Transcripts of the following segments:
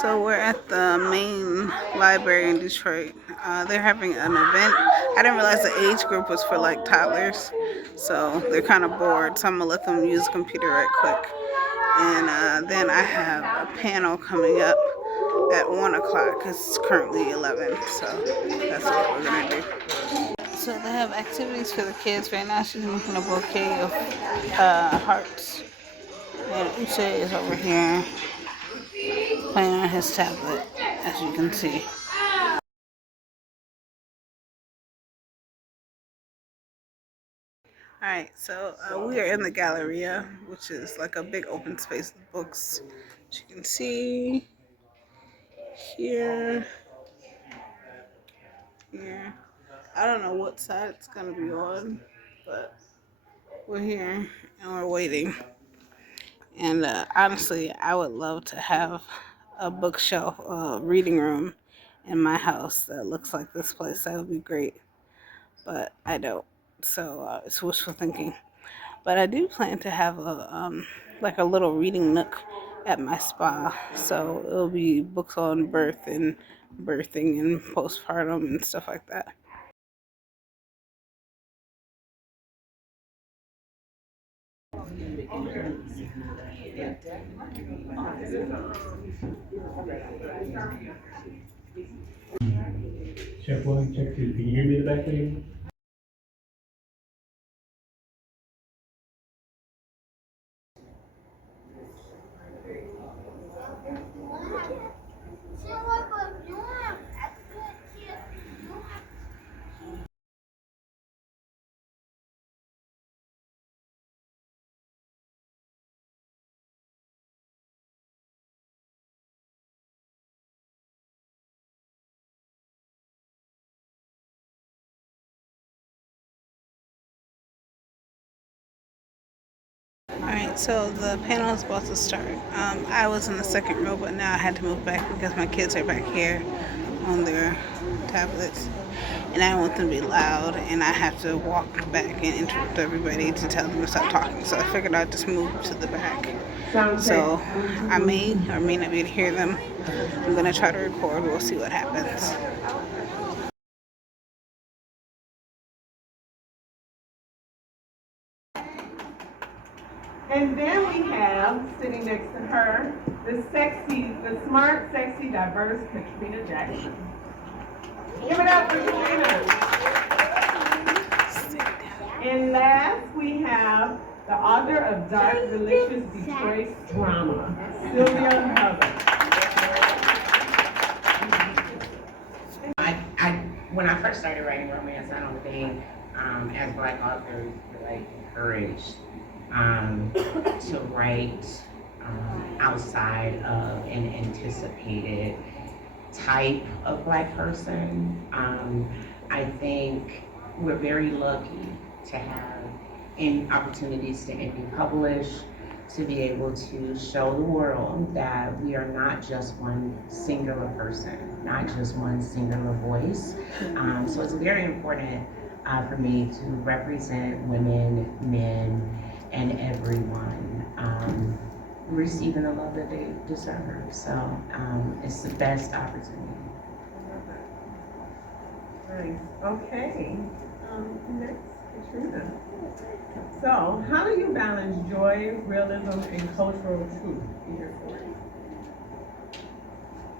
So we're at the main library in Detroit. They're having an event. I didn't realize the age group was for like toddlers, so they're kind of bored. So I'm gonna let them use the computer right quick. And then I have a panel coming up at 1 o'clock. It's currently 11, so that's what we're gonna do. So they have activities for the kids right now. She's making a bouquet of hearts, and Uche is over here playing on his tablet, as you can see. All right, so we are in the Galleria, which is like a big open space with books. As you can see here, here. I don't know what side it's gonna be on, but we're here and we're waiting. And honestly, I would love to have a bookshelf, reading room in my house that looks like this place. That would be great, but I don't. So it's wishful thinking. But I do plan to have a like a little reading nook at my spa. So it'll be books on birth and birthing and postpartum and stuff like that. Chef, one, check two. Can you hear me in the back there? Alright, so the panel is about to start. I was in the second row, but now I had to move back because my kids are back here on their tablets. And I don't want them to be loud, and I have to walk back and interrupt everybody to tell them to stop talking. So I figured I'd just move to the back. So I may or may not be able to hear them. I'm going to try to record. We'll see what happens. And then we have, sitting next to her, the smart, sexy, diverse Katrina Jackson. Give it up for Katrina. And last, we have the author of Dark, Delicious Detroit Drama, Sylvia Hubbard. When I first started writing romance, I don't think, as Black authors, we're like encouraged to write outside of an anticipated type of Black person. I think we're very lucky to have opportunities to be published, to be able to show the world that we are not just one singular person, not just one singular voice. So it's very important for me to represent women, men, and everyone receiving the love that they deserve. So it's the best opportunity. Nice. Okay. Next, Katrina. So, how do you balance joy, realism, and cultural truth in your stories?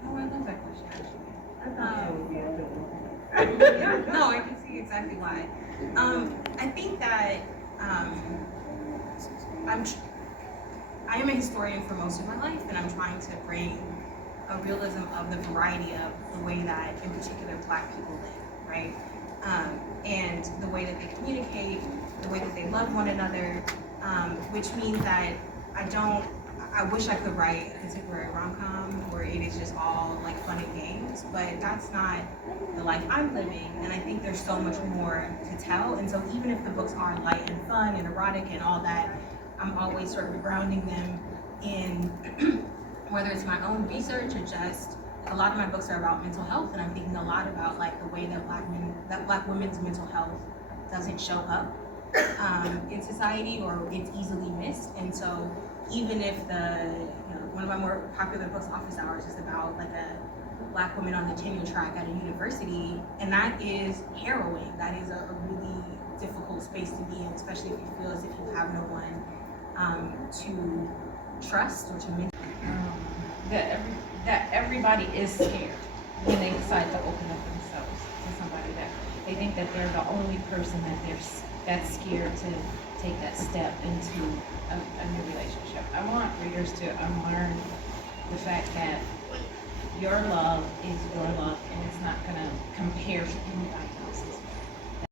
Oh, I love that question actually. I thought that would be a good one. Yeah, no, I can see exactly why. I think that I am a historian for most of my life, and I'm trying to bring a realism of the variety of the way that, in particular, Black people live, right? And the way that they communicate, the way that they love one another, which means that I wish I could write a contemporary rom-com where it is just all like fun and games, but that's not the life I'm living, and I think there's so much more to tell. And so even if the books are light and fun and erotic and all that, I'm always sort of grounding them in whether it's my own research or just a lot of my books are about mental health, and I'm thinking a lot about like the way that Black women's mental health doesn't show up in society, or it's easily missed. And so even if one of of my more popular books, Office Hours, is about like a Black woman on the tenure track at a university, and that is harrowing. That is a really difficult space to be in, especially if you feel as if you have no one to trust or to mentor. That everybody is scared when they decide to open up themselves to somebody, that they think that they're the only person that's scared to take that step into a new relationship. I want readers to unlearn the fact that your love is your love, and it's not going to compare to anybody